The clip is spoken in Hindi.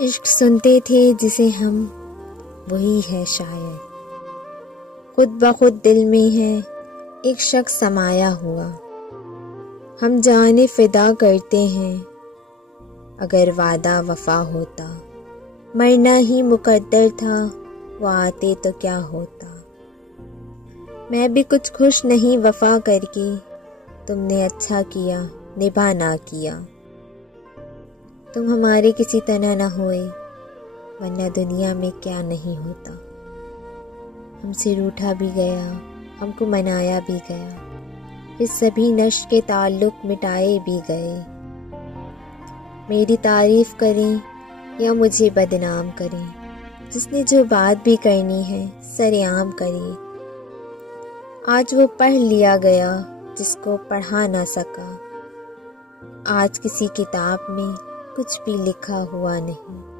इश्क सुनते थे जिसे हम, वही है शायद। खुद ब खुद दिल में है एक शख्स समाया हुआ। हम जाने फिदा करते हैं, अगर वादा वफा होता। मरना ही मुकद्दर था, वो आते तो क्या होता। मैं भी कुछ खुश नहीं वफा करके, तुमने अच्छा किया निभा ना किया। तुम हमारे किसी तरह न हुए, वरना दुनिया में क्या नहीं होता। हमसे रूठा भी गया, हमको मनाया भी गया, फिर सभी नश्क के ताल्लुक मिटाए भी गए। मेरी तारीफ करें या मुझे बदनाम करें, जिसने जो बात भी करनी है सरेआम करे। आज वो पढ़ लिया गया जिसको पढ़ा ना सका। आज किसी किताब में कुछ भी लिखा हुआ नहीं।